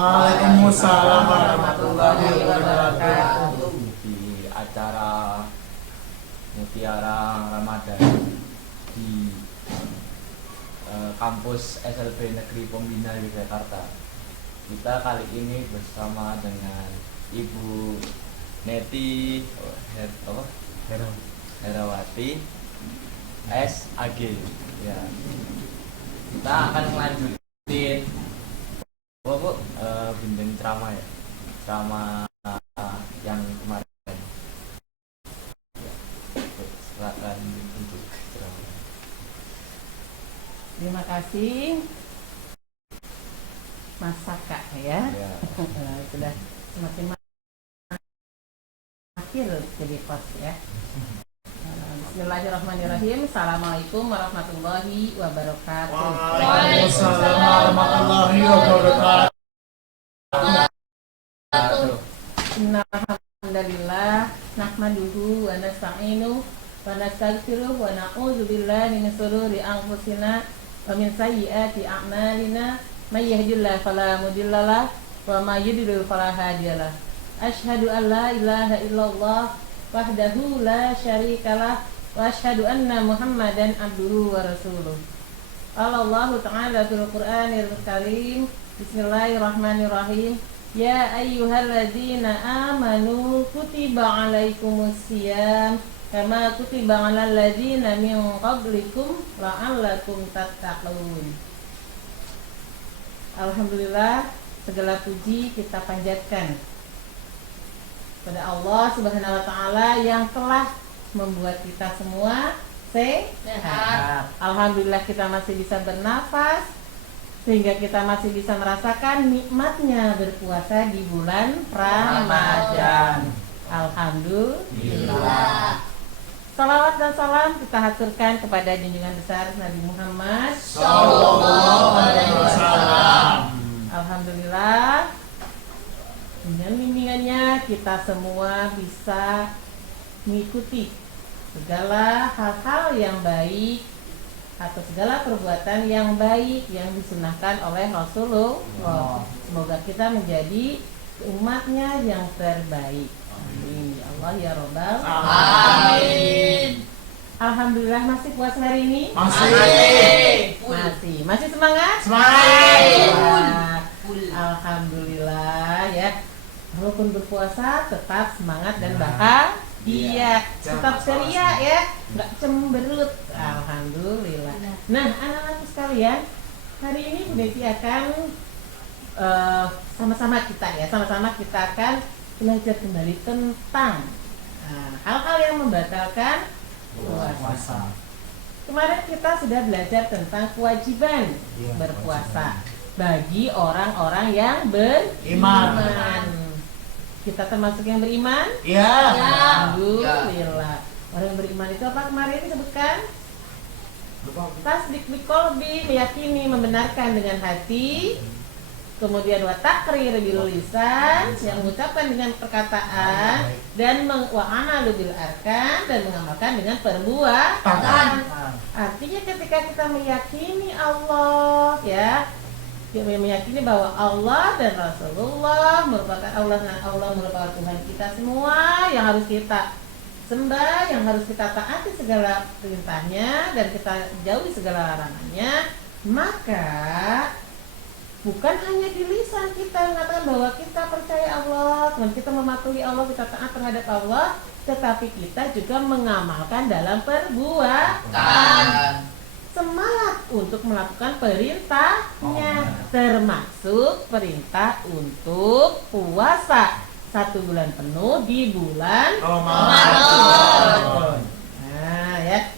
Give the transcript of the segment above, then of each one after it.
Waalaikumsalam warahmatullahi wabarakatuh. Di acara Mutiara Ramadan di kampus SLB Negeri Pembina Yogyakarta. Kita kali ini bersama dengan Ibu Neti Herawati SAG. Ya. Kita akan melanjutin bimbing ceramah ya. Ceramah yang kemarin. Silakan untuk ceramah. Terima kasih Mas Saka ya. Sudah semakin akhir jadi pos ya. Bismillahirrahmanirrahim. Assalamualaikum warahmatullahi wabarakatuh. Waalaikumsalam warahmatullahi wabarakatuh. Innalhamdalillah nahmaduhu wa nasta'inu wa nastaghfiruh wa na'udzu billahi min shururi anfusina wa min sayyiati a'malina may yahdihillahu fala mudhillalah wa may yudlil fala hadiyalah. Asyhadu an la ilaha illallah wahdahu la syarikalah wa asyhadu anna Muhammadan abduhu wa rasuluh. Allah Ta'ala fil Qur'anil Karim. Bismillahirrahmanirrahim. Ya ayyuhalladzina amanu kutiba alaikumus siyam kama kutiba alal ladzina min qablikum la'allakum tattaqun. Alhamdulillah, segala puji kita panjatkan pada Allah Subhanahu wa taala yang telah membuat kita semua sehat. Alhamdulillah kita masih bisa bernafas sehingga kita masih bisa merasakan nikmatnya berpuasa di bulan Ramadan. Alhamdulillah. Salawat dan salam kita haturkan kepada junjungan besar Nabi Muhammad Sallallahu alaihi wasallam. Alhamdulillah, dengan bimbingannya kita semua bisa mengikuti segala hal-hal yang baik atau segala perbuatan yang baik yang disunahkan oleh Rasulullah. Semoga kita menjadi umatnya yang terbaik. Amin ya Allah ya Rabbal Amin. Alhamdulillah masih puasa hari ini? Masih semangat? Semangat. Alhamdulillah ya. Walaupun berpuasa tetap semangat dan bahagia, tetap ceria ya, nggak cemberut. Alhamdulillah. Nah, anak-anak sekalian, hari ini Bu Desi akan sama-sama kita akan belajar kembali tentang hal-hal yang membatalkan puasa. Kemarin kita sudah belajar tentang kewajiban berpuasa bagi orang-orang yang beriman. Kita termasuk yang beriman? Ya. Alhamdulillah. Orang yang beriman itu apa kemarin disebutkan? Tasdik biqalbi, meyakini, membenarkan dengan hati. Kemudian wa taqrir bil lisan, yang mengucapkan dengan perkataan, dan wa amalu bil arkan, dan mengamalkan dengan perbuatan. Artinya ketika kita meyakini Allah ya, meyakini bahwa Allah dan Rasulullah merupakan Allah merupakan Tuhan kita semua yang harus kita sembah, yang harus kita taati segala perintahnya dan kita jauhi segala larangannya, maka bukan hanya di lisan kita mengatakan bahwa kita percaya Allah, kita mematuhi Allah, kita taat terhadap Allah, tetapi kita juga mengamalkan dalam perbuatan. Semangat untuk melakukan perintahnya, termasuk perintah untuk puasa 1 bulan penuh di bulan Ramadan. Nah ya,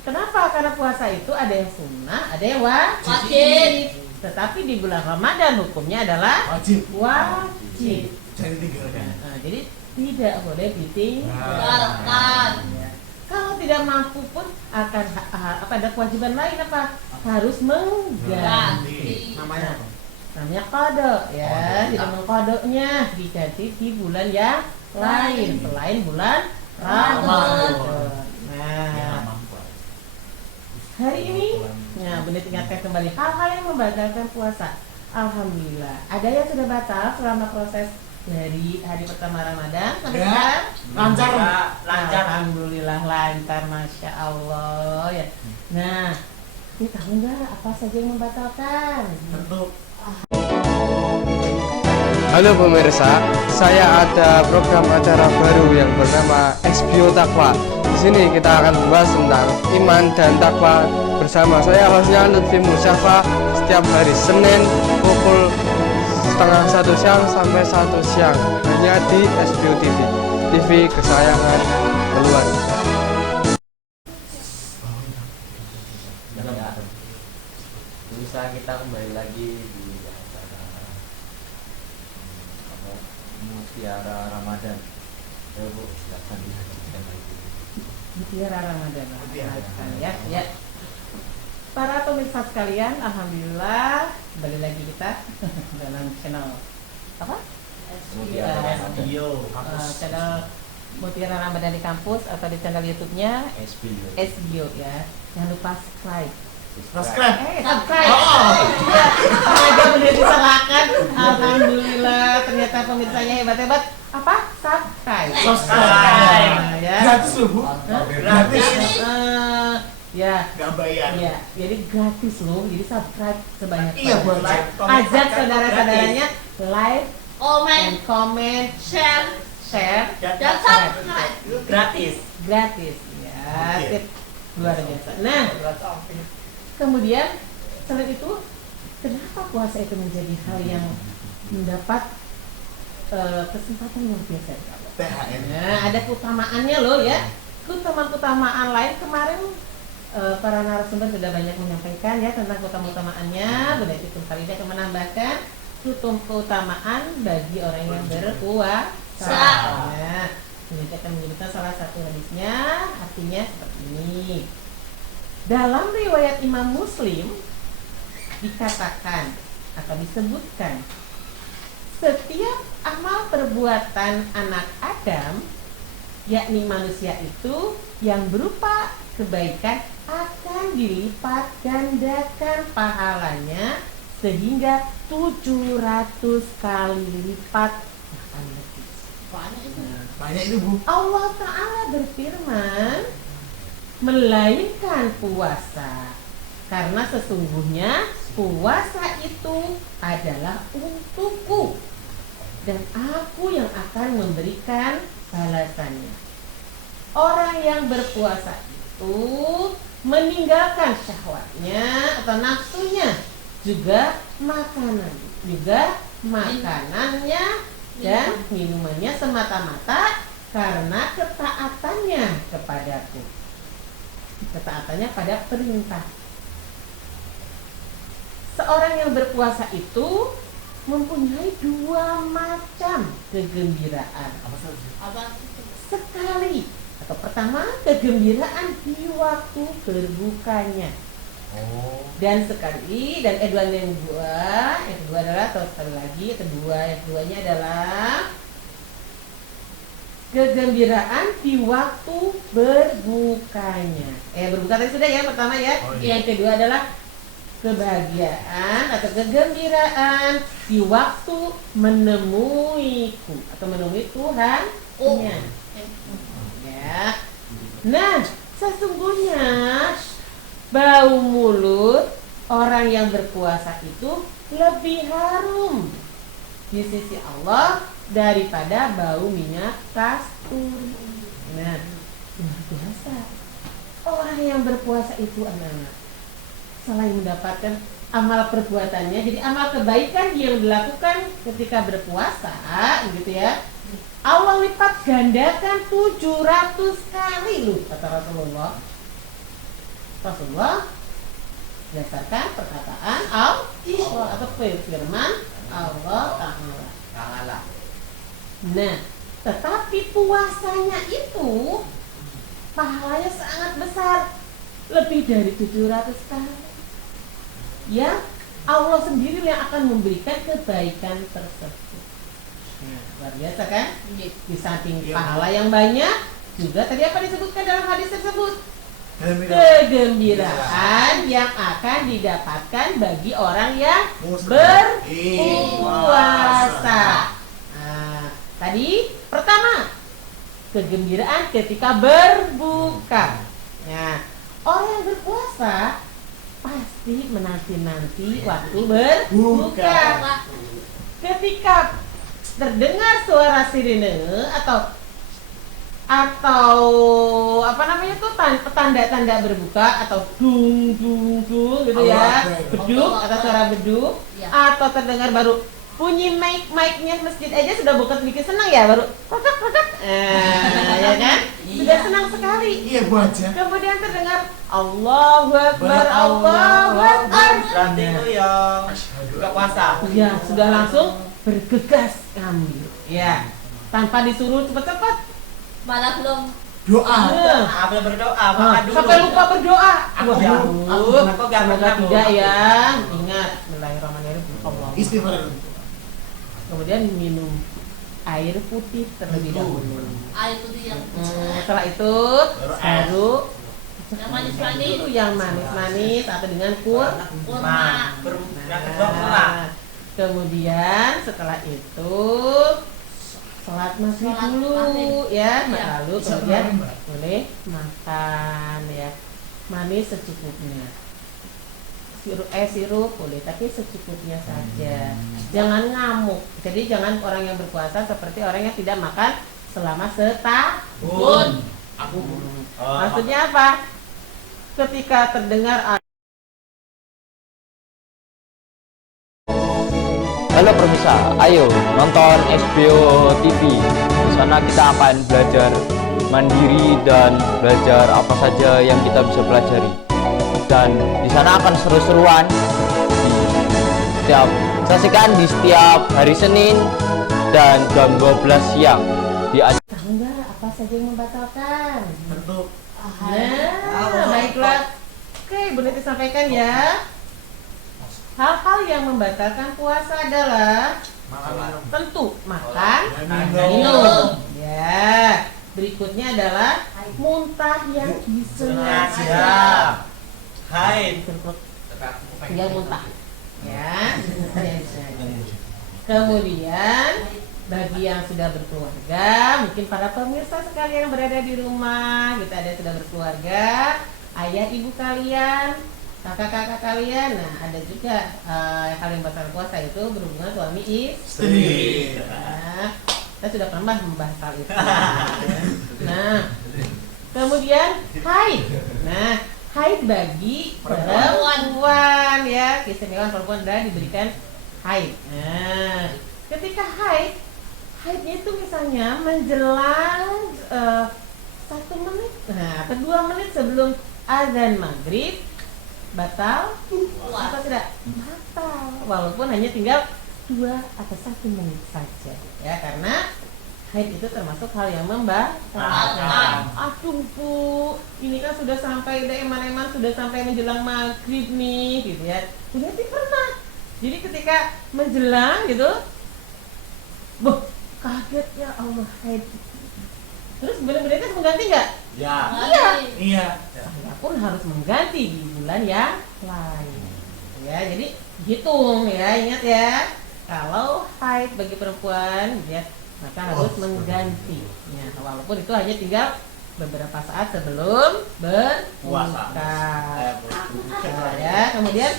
kenapa? Karena puasa itu ada yang sunnah, ada yang wajib. Tetapi di bulan Ramadan hukumnya adalah wajib. Jadi tinggalkan. Jadi tidak boleh ditinggalkan. Kalau tidak mampu pun akan ada kewajiban lain apa? Harus mengganti. Namanya qada ya. Jadi mengqadanya diganti di bulan yang lain selain bulan Ramadan. Nah, hari ini, Bunda ingatkan kembali hal-hal yang membatalkan puasa. Alhamdulillah. Ada yang sudah batal selama proses dari hari pertama Ramadan sampai Ya. sekarang? Lancar. Lancar. Alhamdulillah lancar, masya Allah ya. Nah, ini tahu nggak apa saja yang membatalkan? Tentu. Halo pemirsa, saya ada program acara baru yang bernama XBio Takwa. Di sini kita akan membahas tentang iman dan takwa bersama saya hostnya Lutfi Musyafa setiap hari Senin pukul setengah 1 siang sampai 1 siang hanya di XBio TV, TV kesayangan keluarga. Ya. Bisa kita kembali lagi di acara Mutiara Ramadan. Ya Bu, silakan dilanjutkan lagi. Mutiara Ramadan. Mutiara. Ya. Para pemirsa sekalian, alhamdulillah kembali lagi kita dalam channel apa? Mutiara Ramadan. Video. Channel Mutiara Ramadan di kampus atau di channel YouTube-nya SBio. SBio ya. Jangan lupa subscribe. Subscribe. Subscribe. Oh. Sengaja benar disalahkan. Alhamdulillah ternyata pemirsanya hebat-hebat. Apa? Subscribe. Subscribe. Ya. Gratis loh Bu. Hah? Gratis. Ya. Gak bayar. Iya, jadi gratis loh. Jadi subscribe sebanyak Iya buat like, comment, Ajak subscribe, saudara-saudaranya like Komen, and comment, share, share dan subscribe. Gratis. gratis. Ya, Oke. sip. Luar biasa. Nah, kemudian selain itu, kenapa puasa itu menjadi hal yang mendapat kesempatan luar biasa? THR. Nah, ada keutamaannya loh ya. Keutamaan-keutamaan lain kemarin para narasumber sudah banyak menyampaikan ya tentang keutamaan-keutamaannya. Bunda itu kali ini akan menambahkan keutamaan bagi orang yang berpuasa. Nah, ini akan menyebutkan salah satu hadisnya, artinya seperti ini. Dalam riwayat Imam Muslim dikatakan atau disebutkan, setiap amal perbuatan anak Adam, yakni manusia itu, yang berupa kebaikan akan dilipat gandakan pahalanya sehingga 700 kali lipat bahkan lebih. Banyak itu Bu. Allah Ta'ala berfirman, melainkan puasa, karena sesungguhnya puasa itu adalah untukku dan aku yang akan memberikan balasannya. Orang yang berpuasa itu meninggalkan syahwatnya atau nafsunya, juga makanannya dan minumannya semata-mata karena ketaatannya kepadaku, ketaatannya pada perintah. Seorang yang berpuasa itu mempunyai dua macam kegembiraan. Apa? Sekali, atau pertama kegembiraan di waktu berbukanya. Oh. Dan sekali, dan yang kedua adalah, atau sekali lagi, yang keduanya adalah kegembiraan di waktu berbukanya. Berbuka tadi sudah ya, pertama ya. Oh, iya. Yang kedua adalah kebahagiaan atau kegembiraan di waktu menemuiku atau menemui Tuhan-nya. Ya. Nah, sesungguhnya bau mulut orang yang berpuasa itu lebih harum di sisi Allah daripada bau minyak kasturi. Nah, luar biasa. Orang yang berpuasa itu anak-anak, selain mendapatkan amal perbuatannya, jadi amal kebaikan yang dilakukan ketika berpuasa, gitu ya, Allah lipat gandakan 700 kali loh, kata Rasulullah. Berdasarkan perkataan Allah atau firman Allah Ta'ala. Nah, tetapi puasanya itu pahalanya sangat besar, lebih dari 700 kali. Ya, Allah sendiri yang akan memberikan kebaikan tersebut. Nah, luar biasa kan? Di samping pahala yang banyak, juga tadi apa disebutkan dalam hadis tersebut? kegembiraan yang akan didapatkan bagi orang yang berpuasa. Nah, tadi pertama, kegembiraan ketika berbuka. Nah, orang yang berpuasa pasti menanti-nanti waktu berbuka. Ketika terdengar suara sirine atau apa namanya tuh tanda-tanda berbuka atau dung gitu ya, beduk atau suara beduk, atau terdengar baru bunyi mic-nya masjid aja sudah bukan sedikit senang ya, baru kotak ya kan, sudah senang sekali. Iya Bu aja. Kemudian terdengar Allahu Akbar, Allahu Akbar. Berarti itu yang buka puasa. Ya, sudah langsung bergegas ngambil. Ya, tanpa disuruh cepat-cepat. Malah belum Doa. Belum berdoa, makan dulu. Sampai lupa berdoa. Aku Wah, gak- Bu. aku gak Semoga pernah, Bu. tidak ya. Ingat, Bismillahirrahmanirrahim. Allah. Istighfar. Kemudian minum air putih terlebih dahulu. air putih yang Setelah itu baru yang manis-manis. itu yang manis-manis atau dengan Kurma. Yang kedua kurma. Kemudian setelah itu sholat maghrib Sholat dulu maghrib. ya, Iya. lalu kemudian boleh makan ya, manis secukupnya. Sirup boleh, tapi secukupnya saja. Jangan ngamuk. Jadi jangan orang yang berpuasa seperti orang yang tidak makan selama setahun. Aku Maksudnya apa? Ketika terdengar Halo pemirsa, ayo nonton SBO TV. Di sana kita akan belajar mandiri dan belajar apa saja yang kita bisa pelajari. Dan di sana akan seru-seruan. Saksikan di setiap hari Senin dan jam 12 siang di tahu nggak apa saja yang membatalkan? bentuk Nah, baiklah. Oke, Bu Neti sampaikan ya. Hal-hal yang membatalkan puasa adalah makan tentu makan, minum. minum. Ya. Berikutnya adalah muntah yang disengaja. Sengaja. Hai. Yang muntah. Ya. Yang disengaja. Kemudian bagi yang sudah berkeluarga, mungkin para pemirsa sekalian yang berada di rumah, kita ada yang sudah berkeluarga, ayah ibu kalian, kakak-kakak kalian, nah ada juga hal yang batal puasa itu berhubungan suami istri. Nah, kita sudah pernah membahas hal itu. Nah, kemudian haid. Nah, haid bagi perempuan ya, keistimewaan perempuan adalah diberikan haid. Nah, ketika haidnya itu misalnya menjelang 1 menit, nah atau 2 menit sebelum azan maghrib, batal atau tidak? Batal, walaupun hanya tinggal 2 atau 1 menit saja ya, karena haid itu termasuk hal yang membatalkan. Aduh Bu, ini kan sudah sampai eman-eman sudah sampai menjelang maghrib nih gitu ya. Berarti pernah. Jadi ketika menjelang gitu, kaget ya Allah, haid. Terus benar-benar itu mengganti nggak? Ya. Iya. Iya. Saya pun harus mengganti di bulan yang lain. Ya, jadi hitung ya, ingat ya. Kalau haid bagi perempuan, ya, maka harus mengganti. Ya, walaupun itu hanya tinggal beberapa saat sebelum berbuka. Nah, ya, kemudian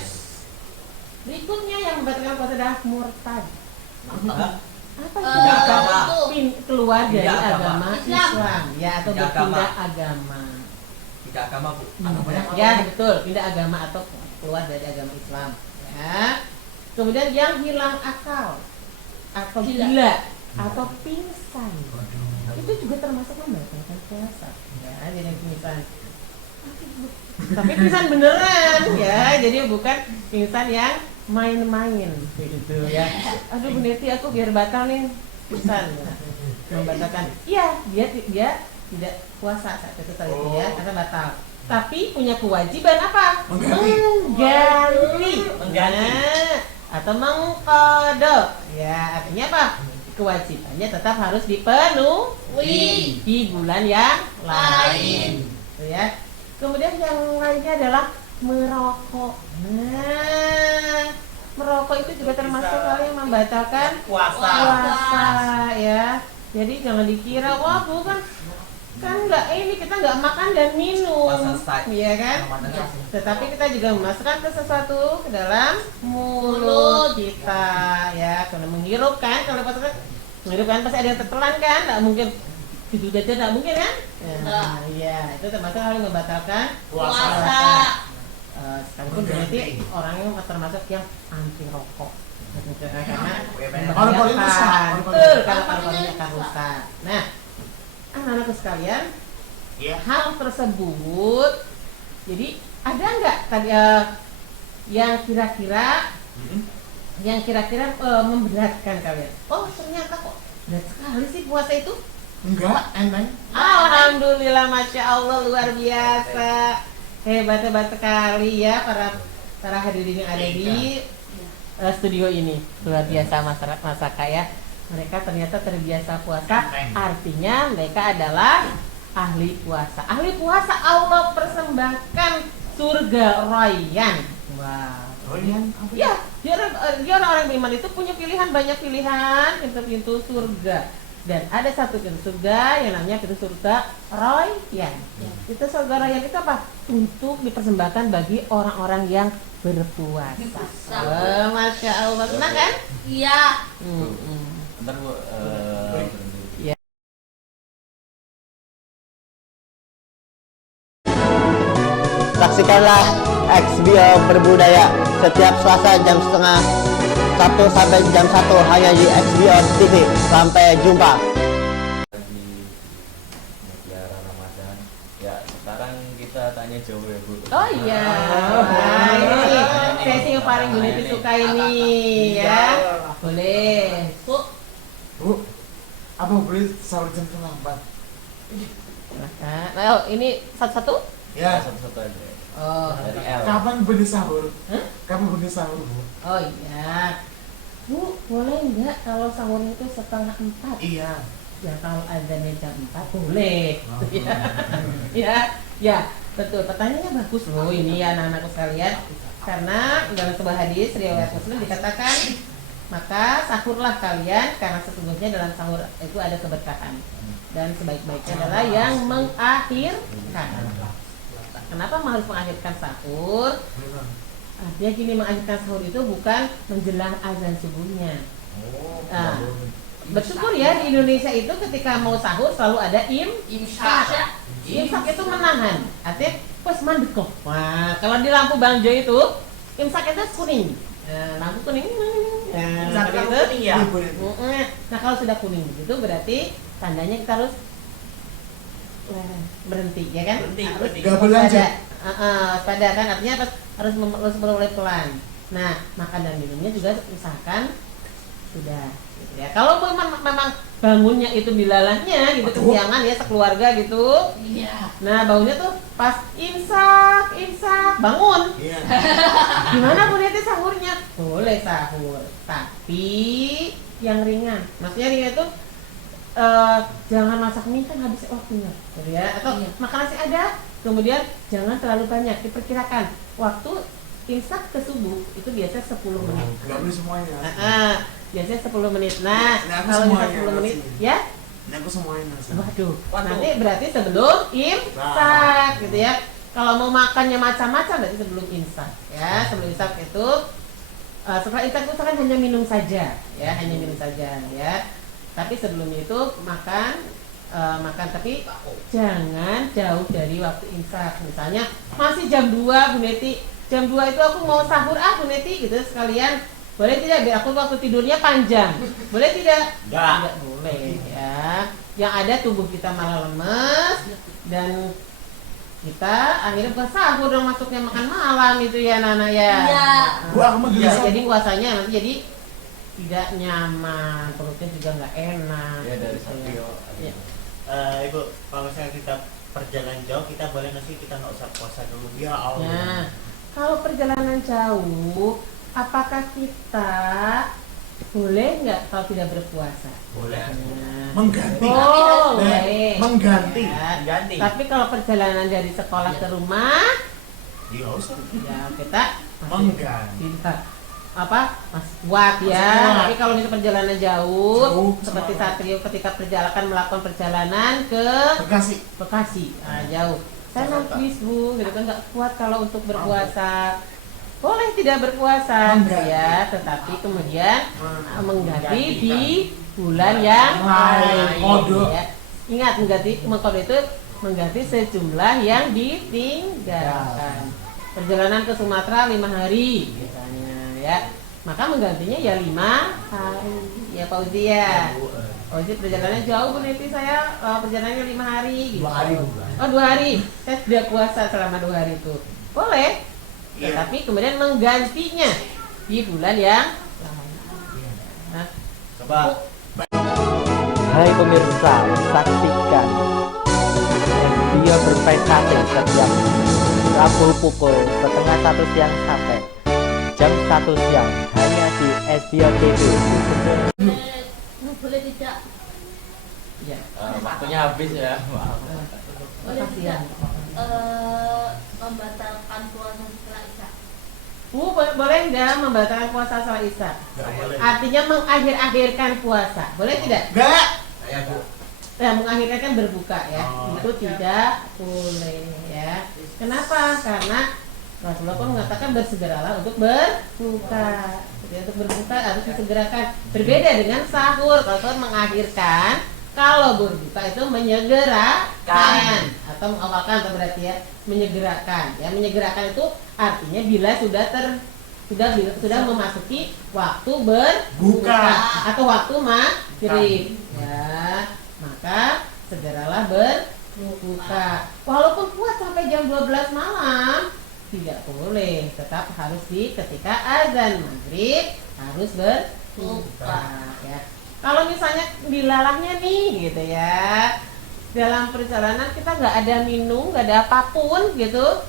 berikutnya yang membatalkan puasa adalah murtad. Apa Pindah itu? agama. Keluar dari Pindah agama. agama Islam ya, atau Pindah berpindah agama. Tidak agama, Bu. Ya betul, pindah agama atau keluar dari agama Islam ya. Kemudian yang hilang akal atau gila atau pingsan, itu juga termasuk membatalkan puasa ya. Jadi pingsan, tapi pingsan beneran ya, jadi bukan pingsan yang main-main gitu ya. Aduh Bu Neti, aku biar batal nih pingsan, membatalkan. Iya, dia tidak puasa saat itu kali itu ya, karena batal. Tapi punya kewajiban apa? Mengganti. Nah, atau mengkodok. Ya, artinya apa? Kewajibannya tetap harus dipenuhi di bulan yang lain. Gitu ya. Kemudian yang lainnya adalah merokok. Nah, merokok itu juga termasuk hal yang membatalkan Puasa. puasa ya. Jadi jangan dikira wah bukan kan nggak ini kita nggak makan dan minum, Puasa selesai. iya kan? Ramadan Iya. selesai. Tetapi kita juga memasukkan ke sesuatu ke dalam mulut kita ya. Kalau menghirup kan, kalau puasa kan menghirup kan pasti ada yang tertelan kan, nggak mungkin itu aja nggak mungkin kan? Nah, iya itu termasuk hal yang membatalkan Puasa. sekalipun berarti orang yang termasuk yang anti rokok karena Paru-parunya rusak. membahayakan. Betul, karena paru-parunya akan rusak. Nah, anak-anakku sekalian, Iya. hal tersebut jadi ada nggak tadi yang kira-kira memberatkan kalian? Oh ternyata kok berat sekali sih puasa itu. Enggak, enteng. Alhamdulillah, masya Allah, luar biasa, hebat sekali ya para hadirin yang ada di studio ini, luar biasa Masaka ya. Mereka ternyata terbiasa puasa, artinya mereka adalah ahli puasa. Ahli puasa Allah persembahkan surga Rayyan. Wow. Royan apa? Ya, dia orang beriman itu punya pilihan, banyak pilihan pintu-pintu surga. Dan ada satu pintu surga yang namanya pintu surga Rayyan. Itu surga Rayyan itu apa? Untuk dipersembahkan bagi orang-orang yang berpuasa. Masya Allah, tenang kan? Iya. Bentar Bu, berhenti. Saksikanlah XBO Berbudaya setiap Selasa jam setengah 1 sampai jam 1 hanya di XBO TV. Sampai jumpa. Lagi mutiara Ramadan. Ya, sekarang kita tanya jawab ya Bu. Oh iya. Nah, ini sesi yang paling Bu Neti suka ini ya. Boleh. Bu, Bu, apa boleh sahur jam terlambat? Nah, ini satu-satu? Ya. Satu-satu aja. Oh. Dari L. Kapan benih sahur? Hah? Kapan benih sahur, Bu? Oh iya. Bu, boleh nggak kalau sahur itu setengah 4? Iya. Ya kalau azannya jam 4 boleh. Ya, betul. Pertanyaannya bagus loh ini ya anak-anakku sekalian. Karena dalam sebuah hadis riwayat Muslim dikatakan, maka sahurlah kalian karena sesungguhnya dalam sahur itu ada keberkahan. Dan sebaik-baiknya adalah yang mengakhirkan. Kenapa harus mengakhirkan sahur? Artinya gini, mengakhirkan sahur itu bukan menjelang azan subuhnya. Nah, bersyukur ya di Indonesia itu ketika mau sahur selalu ada imsak. Imsak itu menahan. Artinya pas mandek kok. Wah, kalau di lampu Bangjo itu imsak itu kuning. Lampu kuning. Imsak Seperti lampu itu. kuning ya? Nah, kalau sudah kuning begitu berarti tandanya kita harus berhenti ya kan? Berhenti. Gak boleh lanjut. Pada kan artinya harus mulai pelan. Nah, makan dan minumnya juga misalkan sudah gitu ya. Kalau memang bangunnya itu bilalahnya gitu kesiangan ya sekeluarga gitu. iya. Nah, bangunnya tuh pas imsak bangun. Iya. Gimana Bu Neti sahurnya? Boleh sahur, tapi yang ringan. Maksudnya ringan itu jangan masak mie kan habis waktunya, gitu ya. Atau makan nasi ada, kemudian jangan terlalu banyak. Diperkirakan waktu imsak ke subuh itu biasanya 10 menit. Gak boleh semuanya. Biasanya 10 menit. Nah, Nah, aku kalau bisa semuanya 10 menit, nasi. ya. Ini aku semuanya nasi. Waduh, nanti berarti sebelum imsak gitu ya. Kalau mau makannya macam-macam berarti sebelum imsak ya. Sebelum imsak itu setelah imsak itu kan hanya minum saja ya, hanya minum saja ya. Tapi sebelumnya itu makan tapi jangan jauh dari waktu imsak. Misalnya masih jam 2 Bu Neti, jam 2 itu aku mau sahur Bu Neti gitu sekalian. Boleh tidak biar aku waktu tidurnya panjang? Boleh tidak? Tidak boleh ya. Yang ada tubuh kita malah lemes dan kita akhirnya bukan sahur dong, masuknya makan malam itu ya Nana ya. Iya. Bu, aku mau Ya, gelisah. jadi puasanya nanti jadi tidak nyaman, perutnya juga nggak enak. Ya dari gitu ya. Satrio. Ya. Ibu, kalau misalnya kita perjalanan jauh, kita boleh nggak sih kita nggak usah puasa dulu? Ya Allah. Nah, kalau perjalanan jauh, apakah kita Boleh nggak kalau tidak berpuasa? Boleh. Nah. Mengganti. Boleh. Mengganti. Ya. Ganti. Tapi kalau perjalanan dari sekolah ke rumah, Iya, usah. ya kita Mengganti. tidak masih kuat ya. Masih kuat. Tapi kalau misalnya perjalanan jauh, Jauh, seperti semangat. Satrio ketika melakukan perjalanan ke Bekasi. Bekasi, jauh. Saya Jakarta. nangis bu, gitu kan nggak kuat kalau untuk berpuasa. Boleh tidak berpuasa, Mengganti. ya, tetapi kemudian mengganti Mengganti, di bulan yang lain. Kode. ya. Ingat mengkode itu mengganti sejumlah yang ditinggalkan. Perjalanan ke Sumatera 5 hari misalnya ya, maka menggantinya ya 5 hari ya Pak Uzi ya. Pak Uzi perjalanannya jauh Bu Neti, saya perjalanannya 5 hari gitu. 2 hari, Bu. Oh 2 hari, saya tidak puasa selama 2 hari itu. Boleh, Iya. tetapi kemudian menggantinya di bulan yang lain. Nah, Coba. Hai pemirsa, saksikan dia berPKT setiap Rabu pukul 12:30 siang sampai jam 1 siang hanya di SBO TV. Boleh tidak? ya. Waktunya habis ya, maaf. Boleh Makasih tidak? ya. Membatalkan puasa setelah Isya. Bu, boleh nggak membatalkan puasa setelah Isya? Nggak boleh. Artinya mengakhir-akhirkan puasa, boleh tidak? Enggak. Ya Bu. Ya, mengakhirkan kan berbuka ya, Oh. itu tidak boleh ya. Kenapa? Karena Rasulullah pun mengatakan bersegeralah untuk berbuka. Jadi untuk berbuka harus disegerakan. Berbeda dengan sahur. Kalau sahur mengakhirkan, kalau berbuka itu menyegerakan atau mengawalkan, atau berarti ya menyegerakan. Ya, menyegerakan itu artinya bila sudah memasuki waktu berbuka atau waktu maghrib. Ya, maka segeralah berbuka. Walaupun kuat sampai jam 12 malam tidak boleh, tetap harus ketika azan maghrib harus berbuka ya. Kalau misalnya dilalahnya nih gitu ya, dalam perjalanan kita nggak ada minum, nggak ada apapun gitu,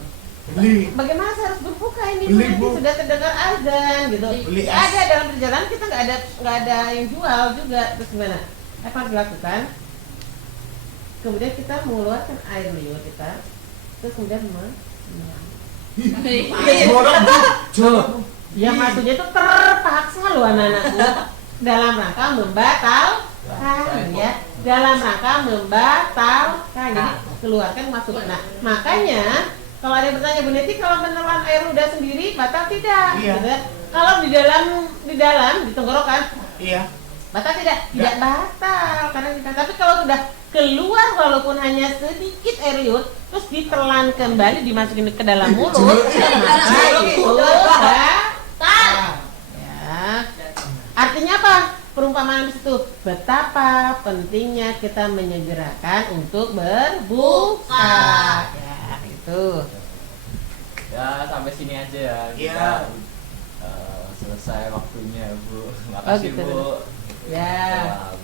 Beli. bagaimana saya harus berbuka ini? Beli, Nanti Bu. sudah terdengar azan gitu. Beli es. Ada dalam perjalanan kita nggak ada yang jual juga, terus gimana? Apa harus dilakukan? Kemudian kita mengeluarkan air liur kita, terus kemudian Jorok, Bu. Jorok, Bu. ya maksudnya itu terpaksa loh anak-anakku dalam rangka membatalkan ya, dalam rangka membatalkan, jadi keluarkan masuk. Nah makanya kalau ada yang bertanya Bu Neti, kalau menelan air ludah sendiri batal tidak? Iya. Gitu ya. Kalau di dalam di tenggorokan Iya. batal tidak? Tidak batal karena kita. Tapi kalau sudah keluar walaupun hanya sedikit air liur, terus ditelan kembali dimasukin ke dalam mulut, maka itu batal. Ya. Artinya apa? Perumpamaan di situ, betapa pentingnya kita menyegerakan untuk berbuka. Ya, itu. Ya sampai sini aja ya. Iya. Kita selesai waktunya Bu. Makasih gitu. Bu. Ya. Salam.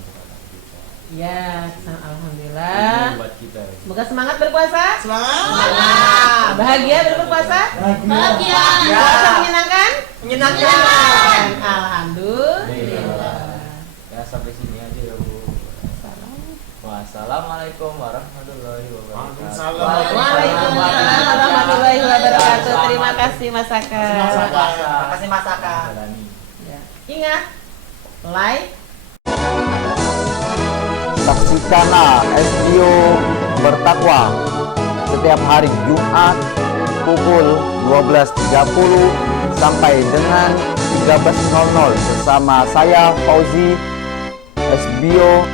Ya, Ini alhamdulillah. buat kita. Semoga semangat berpuasa. Semangat. Bahagia berpuasa. Bahagia. Puasa menyenangkan? Menyenangkan. Alhamdulillah. Ya sampai sini aja ya Bu. Wassalamualaikum warahmatullahi wabarakatuh. Waalaikumsalam warahmatullahi wabarakatuh. Terima kasih Mas Saka. Terima kasih Mas Saka. Jalani. Ya. Ingat, like, Saksikanlah SBO Bertakwa setiap hari Jumat pukul 12.30 sampai dengan 13.00 bersama saya Fauzi SBO